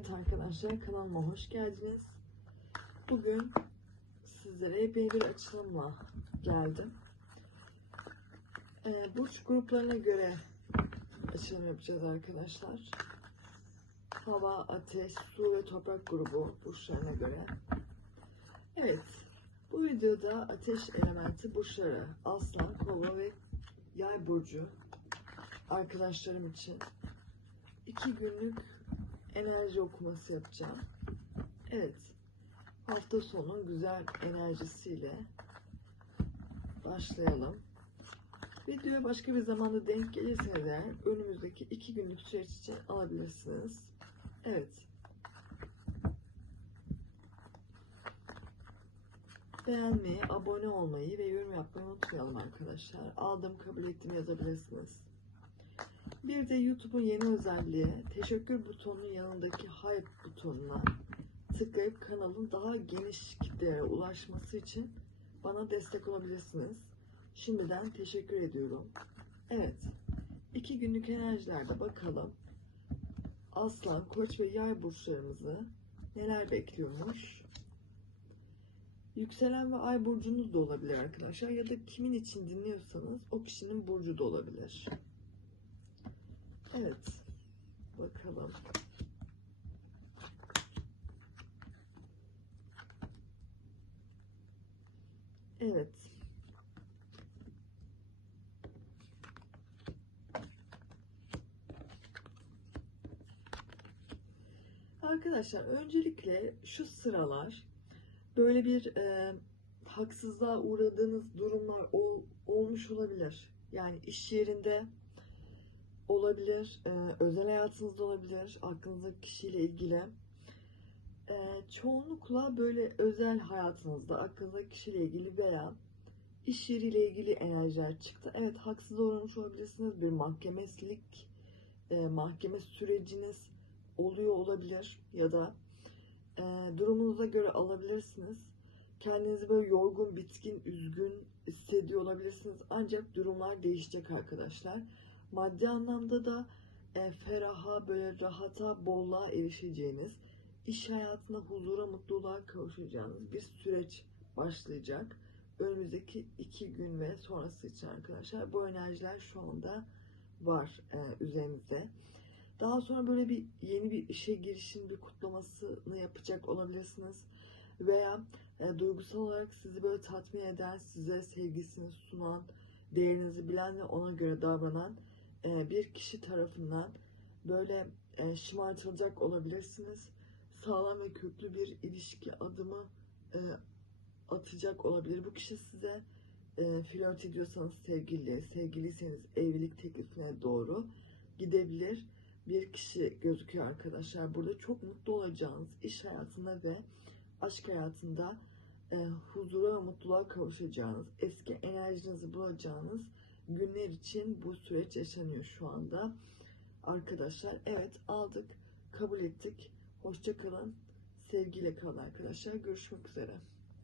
Evet arkadaşlar kanalıma hoş geldiniz. Bugün sizlere epey bir açılımla geldim. Ee, burç gruplarına göre açılım yapacağız arkadaşlar. Hava, ateş, su ve toprak grubu burçlarına göre. Evet, bu videoda ateş elementi burçları Aslan, Kova ve Yay burcu arkadaşlarım için iki günlük enerji okuması yapacağım. Evet. Hafta sonu güzel enerjisiyle başlayalım. Videoya başka bir zamanda denk gelirseniz eğer önümüzdeki iki günlük süreç için alabilirsiniz. Evet. Beğenmeyi, abone olmayı ve yorum yapmayı unutmayalım arkadaşlar. Aldım, kabul ettim yazabilirsiniz. Bir de YouTube'un yeni özelliği teşekkür butonunun yanındaki hype butonuna tıklayıp kanalın daha geniş kitlelere ulaşması için bana destek olabilirsiniz. Şimdiden teşekkür ediyorum. Evet, iki günlük enerjilerde bakalım. Aslan, Koç ve Yay burçlarımızı neler bekliyormuş? Yükselen ve ay burcunuz da olabilir arkadaşlar ya da kimin için dinliyorsanız o kişinin burcu da olabilir. Evet. Bakalım. Evet. Arkadaşlar öncelikle şu sıralar böyle bir e, haksızlığa uğradığınız durumlar ol, olmuş olabilir. Yani iş yerinde olabilir, e, özel hayatınızda olabilir, aklınızdaki kişiyle ilgili. E, çoğunlukla böyle özel hayatınızda aklınızdaki kişiyle ilgili veya iş yeriyle ilgili enerjiler çıktı. Evet haksız uğramış olabilirsiniz. Bir mahkemeslik, e, mahkeme süreciniz oluyor olabilir ya da e, durumunuza göre alabilirsiniz. Kendinizi böyle yorgun, bitkin, üzgün hissediyor olabilirsiniz. Ancak durumlar değişecek arkadaşlar maddi anlamda da e, feraha, böyle rahata, bolluğa erişeceğiniz, iş hayatında huzura, mutluluğa kavuşacağınız bir süreç başlayacak. Önümüzdeki iki gün ve sonrası için arkadaşlar bu enerjiler şu anda var e, üzerinizde. Daha sonra böyle bir yeni bir işe girişin bir kutlamasını yapacak olabilirsiniz. Veya e, duygusal olarak sizi böyle tatmin eden, size sevgisini sunan, değerinizi bilen ve ona göre davranan e, bir kişi tarafından böyle e, şımartılacak olabilirsiniz. Sağlam ve köklü bir ilişki adımı e, atacak olabilir. Bu kişi size flört ediyorsanız sevgili, sevgiliyseniz evlilik teklifine doğru gidebilir bir kişi gözüküyor arkadaşlar. Burada çok mutlu olacağınız iş hayatında ve aşk hayatında e, huzura ve mutluluğa kavuşacağınız, eski enerjinizi bulacağınız günler için bu süreç yaşanıyor şu anda. Arkadaşlar evet aldık, kabul ettik. Hoşça kalın. Sevgiyle kalın arkadaşlar. Görüşmek üzere.